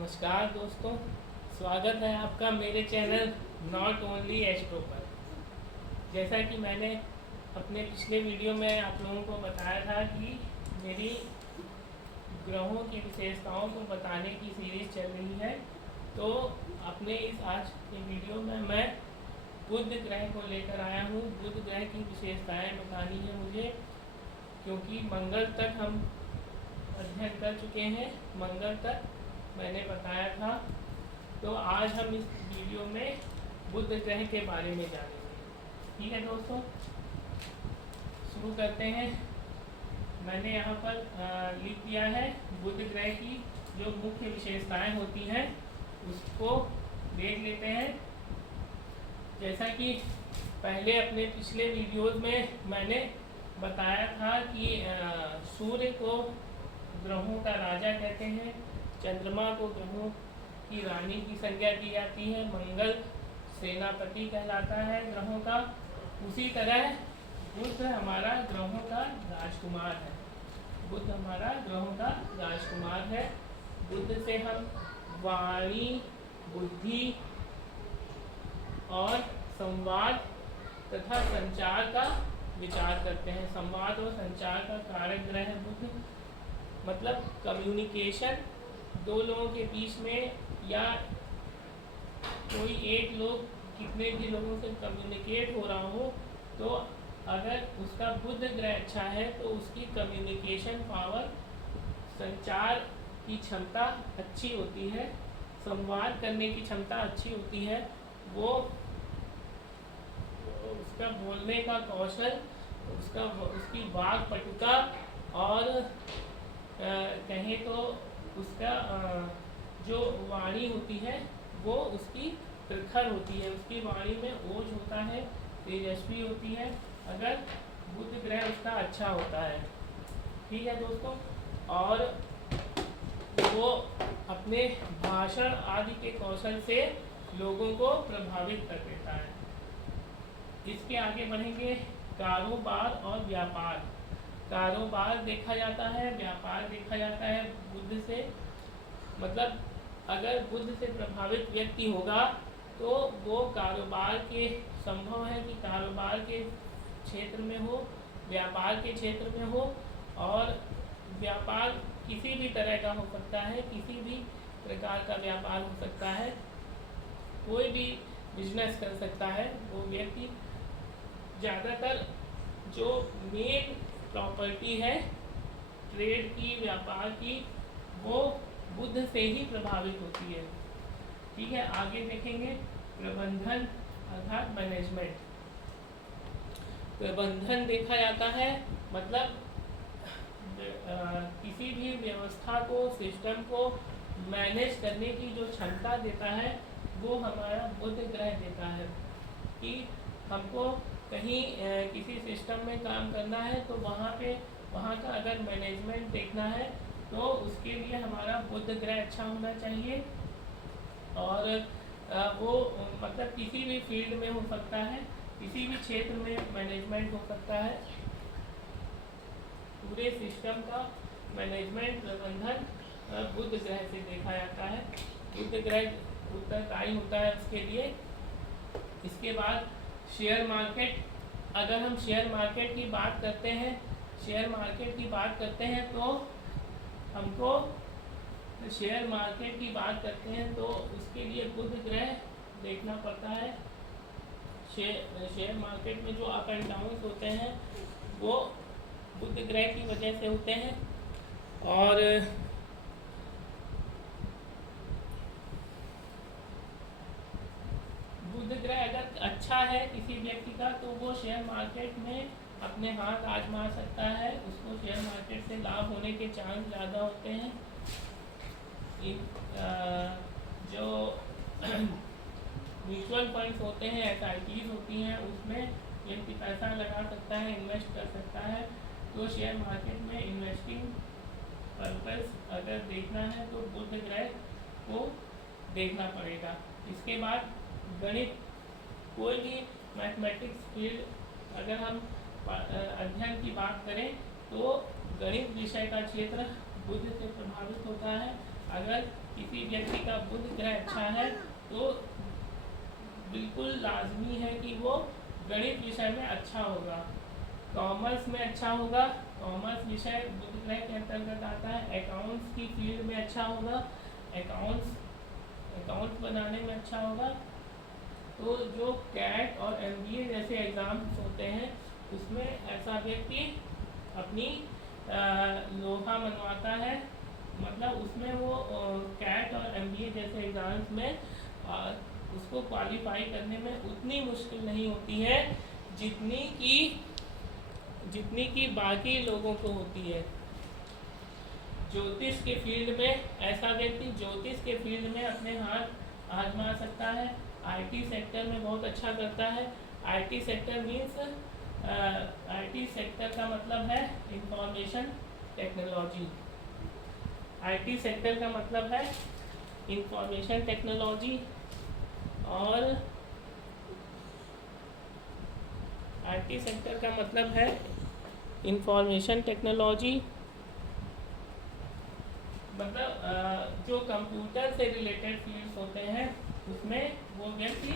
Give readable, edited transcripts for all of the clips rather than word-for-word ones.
नमस्कार दोस्तों, स्वागत है आपका मेरे चैनल नॉट ओनली एस्ट्रो पर। जैसा कि मैंने अपने पिछले वीडियो में आप लोगों को बताया था कि मेरी ग्रहों की विशेषताओं को बताने की सीरीज़ चल रही है, तो अपने इस आज के वीडियो में मैं बुध ग्रह को लेकर आया हूँ। बुध ग्रह की विशेषताएं बतानी है मुझे, क्योंकि मंगल तक हम अध्ययन कर चुके हैं। मंगल तक मैंने बताया था, तो आज हम इस वीडियो में बुध ग्रह के बारे में जानेंगे। ठीक है दोस्तों, शुरू करते हैं। मैंने यहाँ पर लिख दिया है बुध ग्रह की जो मुख्य विशेषताएं होती हैं, उसको देख लेते हैं। जैसा कि पहले अपने पिछले वीडियोस में मैंने बताया था कि सूर्य को ग्रहों का राजा कहते हैं, चंद्रमा को ग्रहों की रानी की संज्ञा दी जाती है, मंगल सेनापति कहलाता है ग्रहों का। उसी तरह बुध हमारा ग्रहों का राजकुमार है। बुध हमारा ग्रहों का राजकुमार है। बुध से हम वाणी, बुद्धि और संवाद तथा संचार का विचार करते हैं। संवाद और संचार का कारक ग्रह है बुध। मतलब कम्युनिकेशन दो लोगों के बीच में, या कोई एक लोग कितने भी लोगों से कम्युनिकेट हो रहा हो, तो अगर उसका बुध ग्रह अच्छा है तो उसकी कम्युनिकेशन पावर, संचार की क्षमता अच्छी होती है, संवाद करने की क्षमता अच्छी होती है। वो उसका बोलने का कौशल, उसकी वाक पटुता और कहें तो उसका जो वाणी होती है वो उसकी प्रखर होती है। उसकी वाणी में ओज होता है, तेजस्वी होती है, अगर बुध ग्रह उसका अच्छा होता है। ठीक है दोस्तों, और वो अपने भाषण आदि के कौशल से लोगों को प्रभावित कर देता है। इसके आगे बढ़ेंगे। कारोबार और व्यापार। कारोबार देखा जाता है, व्यापार देखा जाता है बुध से। मतलब अगर बुध से प्रभावित व्यक्ति होगा तो वो कारोबार के संभव है कि कारोबार के क्षेत्र में हो, व्यापार के क्षेत्र में हो। और व्यापार किसी भी तरह का हो सकता है, किसी भी प्रकार का व्यापार हो सकता है, कोई भी बिजनेस कर सकता है वो व्यक्ति। ज़्यादातर जो मेन प्रॉपर्टी है ट्रेड की, व्यापार की, वो बुध से ही प्रभावित होती है। ठीक है, आगे देखेंगे। प्रबंधन अर्थात मैनेजमेंट। प्रबंधन देखा जाता है, मतलब किसी भी व्यवस्था को, सिस्टम को मैनेज करने की जो क्षमता देता है वो हमारा बुध ग्रह देता है। कि हमको कहीं किसी सिस्टम में काम करना है तो वहाँ का अगर मैनेजमेंट देखना है तो उसके लिए हमारा बुध ग्रह अच्छा होना चाहिए। और वो मतलब किसी भी फील्ड में हो सकता है, किसी भी क्षेत्र में मैनेजमेंट हो सकता है। पूरे सिस्टम का मैनेजमेंट, प्रबंधन बुध ग्रह से देखा जाता है। बुध ग्रह उत्तरदायी होता है उसके लिए। इसके बाद शेयर मार्केट। अगर हम शेयर मार्केट की बात करते हैं, शेयर मार्केट की बात करते हैं तो हमको शेयर मार्केट की बात करते हैं तो उसके लिए बुध ग्रह देखना पड़ता है। शेयर मार्केट में जो अप एंड डाउन होते हैं वो बुध ग्रह की वजह से होते हैं। और बुध ग्रह अगर अच्छा है किसी व्यक्ति का तो वो शेयर मार्केट में अपने हाथ आजमा सकता है, उसको शेयर मार्केट से लाभ होने के चांस ज़्यादा होते हैं। जो म्यूचुअल फंड्स होते हैं, SIPs होती हैं, उसमें व्यक्ति पैसा लगा सकता है, इन्वेस्ट कर सकता है। तो शेयर मार्केट में इन्वेस्टिंग पर्पस अगर देखना है तो बुध ग्रह को देखना पड़ेगा। इसके बाद गणित। कोई भी मैथमेटिक्स फील्ड अगर हम अध्ययन की बात करें तो गणित विषय का क्षेत्र बुध से प्रभावित होता है। अगर किसी व्यक्ति का बुध ग्रह अच्छा है तो बिल्कुल लाजमी है कि वो गणित विषय में अच्छा होगा, कॉमर्स में अच्छा होगा, कॉमर्स विषय बुध ग्रह के अंतर्गत आता है। अकाउंट्स की फील्ड में अच्छा होगा, अकाउंट्स बनाने में अच्छा होगा। तो जो कैट और एमबीए जैसे एग्ज़ाम्स होते हैं उसमें ऐसा व्यक्ति अपनी लोहा मनवाता है, मतलब उसमें वो कैट और एमबीए जैसे एग्ज़ाम्स में उसको क्वालिफाई करने में उतनी मुश्किल नहीं होती है जितनी कि बाकी लोगों को होती है। ज्योतिष के फील्ड में ऐसा व्यक्ति ज्योतिष के फील्ड में अपने हाथ आजमा सकता है। आईटी सेक्टर में बहुत अच्छा करता है। IT sector means IT sector का मतलब है इंफॉर्मेशन टेक्नोलॉजी। आईटी सेक्टर का मतलब है इंफॉर्मेशन टेक्नोलॉजी और आईटी सेक्टर का मतलब है इंफॉर्मेशन टेक्नोलॉजी, मतलब जो कंप्यूटर से रिलेटेड फील्ड्स होते हैं उसमें वो व्यक्ति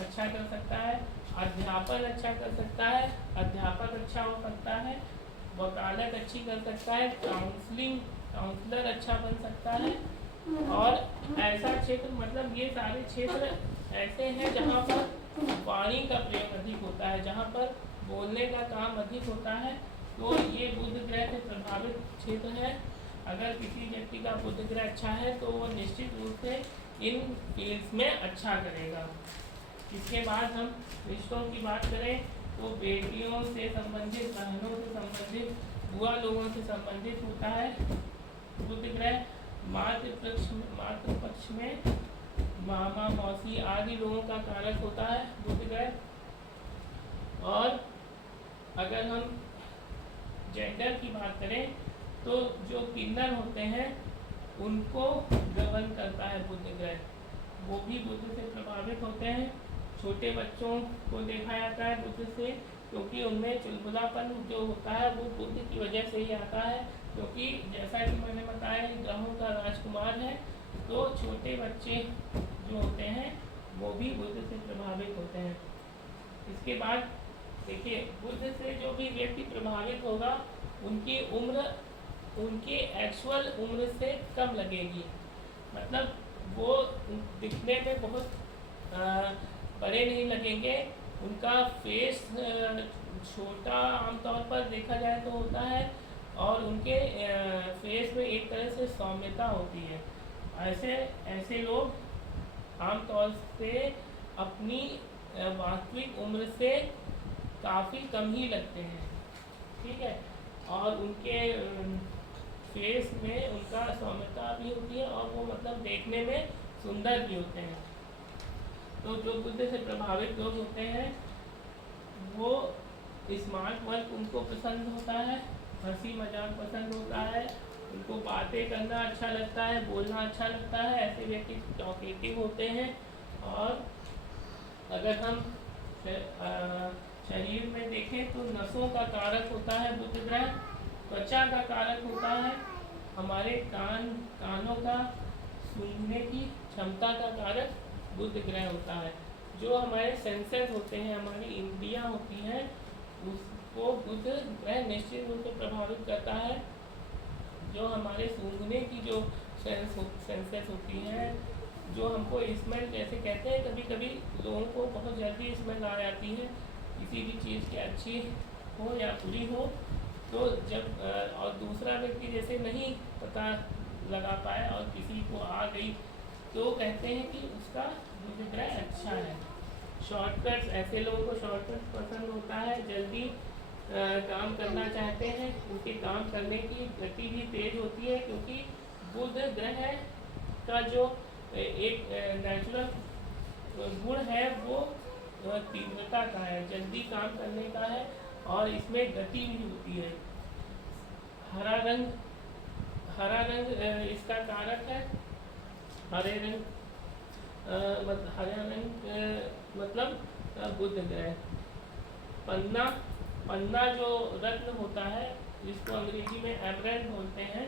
अच्छा कर सकता है। अध्यापन अच्छा कर सकता है, अध्यापक अच्छा हो सकता है, वकालत अच्छी कर सकता है, काउंसलर अच्छा बन सकता है। और ऐसा क्षेत्र, मतलब ये सारे क्षेत्र ऐसे हैं जहाँ पर वाणी का प्रयोग अधिक होता है, जहाँ पर बोलने का काम अधिक होता है। तो ये बुध ग्रह से प्रभावित क्षेत्र है। अगर किसी व्यक्ति का बुध ग्रह अच्छा है तो वो निश्चित रूप से इन फील्ड्स में अच्छा करेगा। इसके बाद हम रिश्तों की बात करें तो बेटियों से संबंधित, बहनों से संबंधित, बुआ लोगों से संबंधित होता है बुध ग्रह। मातृ पक्ष में मामा मौसी आदि लोगों का कारक होता है बुध ग्रह। और अगर हम जेंडर की बात करें तो जो किन्नर होते हैं उनको गवर्न करता है बुध ग्रह, वो भी बुध से प्रभावित होते हैं। छोटे बच्चों को देखा जाता है बुध से, क्योंकि उनमें चुलबुलापन जो होता है वो बुध की वजह से ही आता है। क्योंकि जैसा कि मैंने बताया ग्रहों का राजकुमार है, तो छोटे बच्चे जो होते हैं वो भी बुध से प्रभावित होते हैं। इसके बाद देखिए, बुध से जो भी व्यक्ति प्रभावित होगा उनकी उम्र उनकी एक्चुअल उम्र से कम लगेगी, मतलब वो दिखने में बहुत बड़े नहीं लगेंगे। उनका फेस छोटा आमतौर पर देखा जाए तो होता है, और उनके फेस में एक तरह से सौम्यता होती है। ऐसे लोग आमतौर से अपनी वास्तविक उम्र से काफ़ी कम ही लगते हैं, ठीक है। और उनके फेस में उनका सौम्यता भी होती है और वो मतलब देखने में सुंदर भी होते हैं। तो जो बुध से प्रभावित लोग होते हैं वो स्मार्ट वर्क उनको पसंद होता है, हंसी मजाक पसंद होता है, उनको बातें करना अच्छा लगता है, बोलना अच्छा लगता है। ऐसे व्यक्ति टॉकेटिव होते हैं। और अगर हम शरीर में देखें तो नसों का कारक होता है बुध ग्रह, त्वचा का कारक होता है, हमारे कानों का सुनने की क्षमता का कारक बुध ग्रह होता है। जो हमारे सेंसेस होते हैं, हमारी इंद्रियां होती हैं, उसको बुध ग्रह निश्चित रूप से प्रभावित करता है। जो हमारे सूंघने की जो सेंसेस होती हैं, जो हमको स्मेल जैसे कहते हैं, कभी कभी लोगों को बहुत जल्दी स्मेल आ जाती है किसी भी चीज़ की, अच्छी हो या बुरी हो। तो जब और दूसरा व्यक्ति जैसे नहीं पता लगा पाए और किसी को आ गई तो कहते हैं कि उसका बुध ग्रह अच्छा है। शॉर्टकट्स, ऐसे लोगों को शॉर्टकट्स पसंद होता है, जल्दी काम करना चाहते हैं, उनके काम करने की गति भी तेज होती है, क्योंकि बुध ग्रह का जो एक नेचुरल गुण है वो तीव्रता का है, जल्दी काम करने का है, और इसमें गति भी होती है। हरा रंग इसका कारक है। हरा रंग मतलब बुध ग्रह। पन्ना जो रत्न होता है, जिसको अंग्रेजी में एमरल्ड बोलते हैं,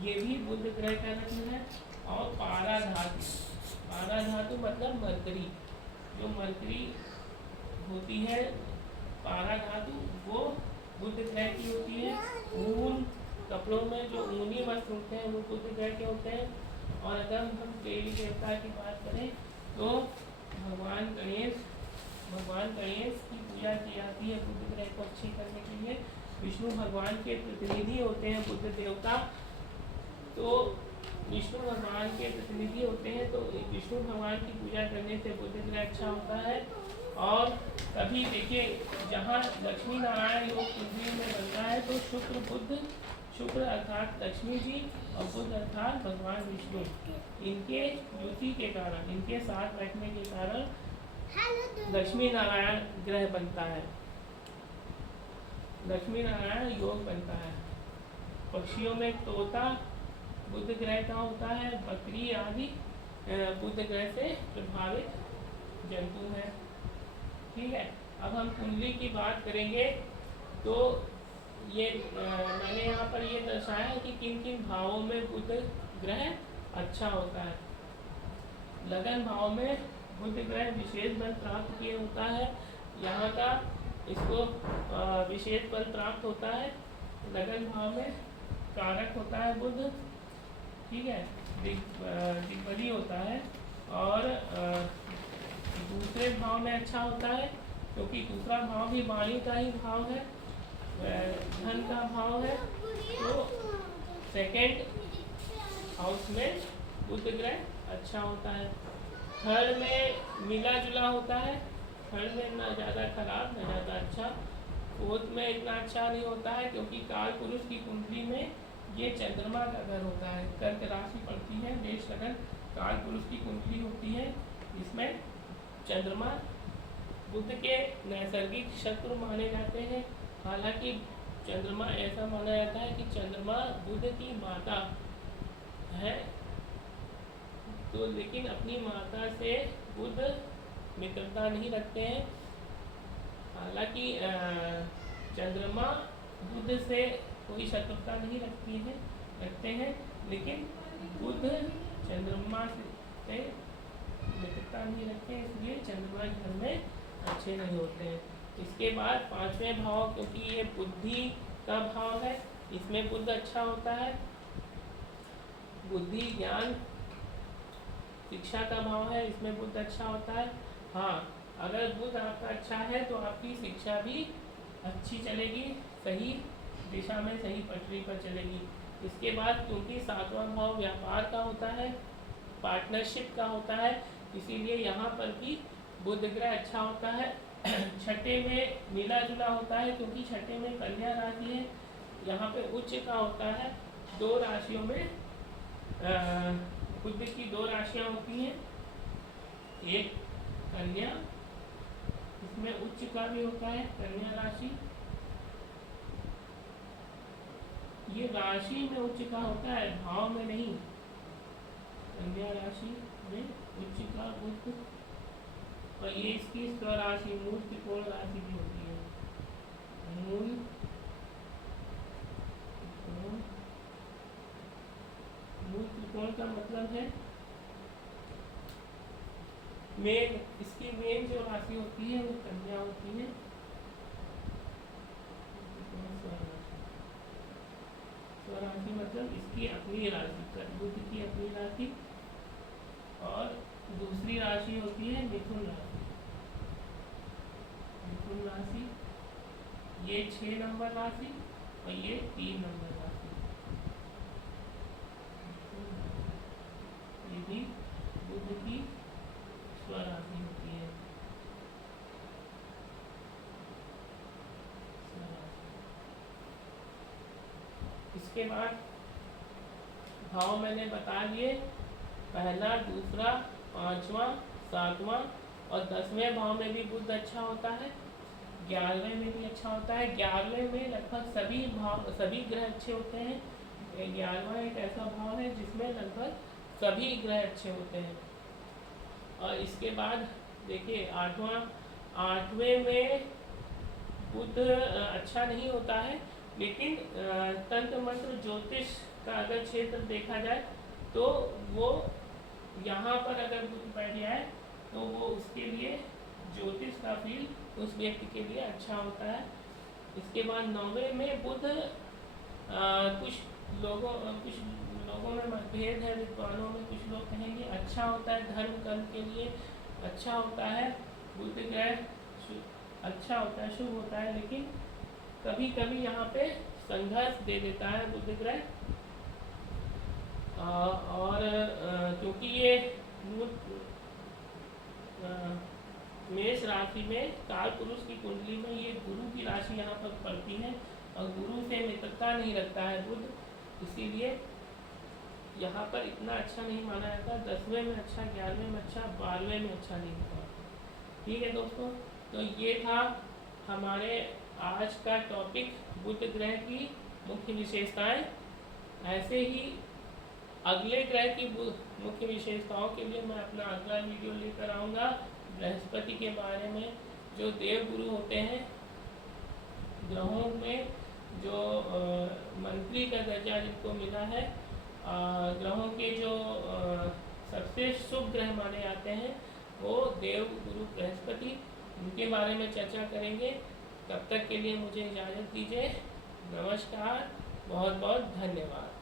ये भी बुध ग्रह का रत्न है। और पारा धातु मतलब मरकरी, जो मरकरी होती है पारा धातु, वो बुध ग्रह की होती है। ऊन, कपड़ों में जो ऊनी वस्त्र होते हैं वो बुध ग्रह के होते हैं। और अगर हम देवी देवता की बात करें तो भगवान गणेश की पूजा की जाती है बुध ग्रह को अच्छी करने के लिए। विष्णु भगवान के प्रतिनिधि होते हैं बुध देवता, तो विष्णु भगवान के प्रतिनिधि होते हैं, तो विष्णु भगवान की पूजा करने से बुध ग्रह अच्छा होता है। और कभी देखिए जहाँ लक्ष्मी नारायण योग कुंडली में बनता है तो शुक्र अर्थात लक्ष्मी जी और बुध अर्थात भगवान विष्णु, इनके युति के कारण, इनके साथ बैठने के कारण लक्ष्मी नारायण ग्रह बनता है, लक्ष्मी नारायण योग बनता है। पक्षियों में तोता बुध ग्रह का होता है, बकरी आदि बुध ग्रह से प्रभावित जंतु हैं। ठीक है, अब हम कुंडली की बात करेंगे तो ये मैंने यहाँ पर ये दर्शाया है कि किन किन भावों में बुध ग्रह अच्छा होता है। लगन भाव में बुध ग्रह विशेष बल प्राप्त किए होता है, यहाँ का इसको विशेष बल प्राप्त होता है। लगन भाव में कारक होता है बुध, ठीक है, दिग्बली होता है। और दूसरे भाव में अच्छा होता है क्योंकि दूसरा भाव भी वाणी का ही भाव है, धन का भाव है, तो सेकंड हाउस में बुध ग्रह अच्छा होता है। थर्ड में मिला जुला होता है, थर्ड में ना ज़्यादा खराब ना ज़्यादा अच्छा। फोर्थ में इतना अच्छा नहीं होता है क्योंकि काल पुरुष की कुंडली में ये चंद्रमा का घर होता है, कर्क राशि पड़ती है, मेष लगन काल पुरुष की कुंडली होती है, इसमें चंद्रमा बुध के नैसर्गिक शत्रु माने जाते हैं। हालांकि चंद्रमा ऐसा माना जाता है कि चंद्रमा बुध की माता है, तो लेकिन अपनी माता से बुध मित्रता नहीं रखते हैं। हालांकि चंद्रमा बुध से कोई शत्रुता नहीं रखते हैं, लेकिन बुध चंद्रमा से मित्रता नहीं रखते हैं, इसलिए चंद्रमा घर में अच्छे नहीं होते हैं। इसके बाद पांचवें भाव, क्योंकि ये बुद्धि का भाव है, इसमें बुध अच्छा होता है। बुद्धि ज्ञान शिक्षा का भाव है, इसमें बुध अच्छा होता है। हाँ, अगर बुध आपका अच्छा है तो आपकी शिक्षा भी अच्छी चलेगी, सही दिशा में सही पटरी पर चलेगी। इसके बाद क्योंकि सातवां भाव व्यापार का होता है, पार्टनरशिप का होता है, इसीलिए यहाँ पर भी बुध ग्रह अच्छा होता है। छठे में मिला जुला होता है क्योंकि छठे में कन्या राशि है, यहाँ पे उच्च का होता है। दो राशियों में बुध की दो राशियाँ होती हैं, एक कन्या, इसमें उच्च का भी होता है कन्या राशि, ये राशि में उच्च का होता है, भाव में नहीं। कन्या राशि में उच्च का बुध, और ये इसकी स्वराशि मूल त्रिकोण राशि भी होती है। मूल त्रिकोण का मतलब है मेन, इसकी मेन जो राशि होती है वो कन्या होती है। स्वराशि मतलब इसकी अपनी राशि, बुध की अपनी राशि, और दूसरी राशि होती है मिथुन राशि। मिथुन राशि ये 6 नंबर राशि और ये 3 नंबर राशि, ये भी बुध की स्वराशि होती है। इसके बाद भाव मैंने बता दिए, पहला, दूसरा, पांचवा, सातवां और 10वें भाव में भी बुध अच्छा होता है, 11वें में भी अच्छा होता है। 11वें में लगभग सभी ग्रह अच्छे होते हैं। 11वां एक ऐसा भाव है जिसमें लगभग सभी ग्रह अच्छे होते हैं। और इसके बाद देखिए 8वें में बुध अच्छा नहीं होता है, लेकिन तंत्र मंत्र ज्योतिष इसका अगर क्षेत्र देखा जाए तो वो यहाँ पर अगर बुध बैठ जाए तो वो उसके लिए ज्योतिष का फील्ड उस व्यक्ति के लिए अच्छा होता है। इसके बाद 9वें में बुध कुछ लोगों में मतभेद है, विद्वानों में कुछ लोग कहेंगे अच्छा होता है, धर्म कर्म के लिए अच्छा होता है, बुध ग्रह अच्छा होता है, शुभ होता है, लेकिन कभी कभी यहाँ पे संघर्ष दे देता है बुध ग्रह। और क्योंकि ये मेष राशि में काल पुरुष की कुंडली में ये गुरु की राशि यहाँ पर पड़ती है और गुरु से मित्रता नहीं रखता है बुध, इसीलिए यहाँ पर इतना अच्छा नहीं माना जाता। 10वें में अच्छा, 11वें में अच्छा, 12वें में अच्छा नहीं होता। ठीक है दोस्तों, तो ये था हमारे आज का टॉपिक बुध ग्रह की मुख्य विशेषताएं। ऐसे ही अगले ग्रह की मुख्य विशेषताओं के लिए मैं अपना अगला वीडियो लेकर आऊँगा बृहस्पति के बारे में, जो देव गुरु होते हैं, ग्रहों में जो मंत्री का दर्जा जिनको मिला है, ग्रहों के जो सबसे शुभ ग्रह माने जाते हैं वो देव गुरु बृहस्पति, उनके बारे में चर्चा करेंगे। तब तक के लिए मुझे इजाज़त दीजिए। नमस्कार, बहुत बहुत धन्यवाद।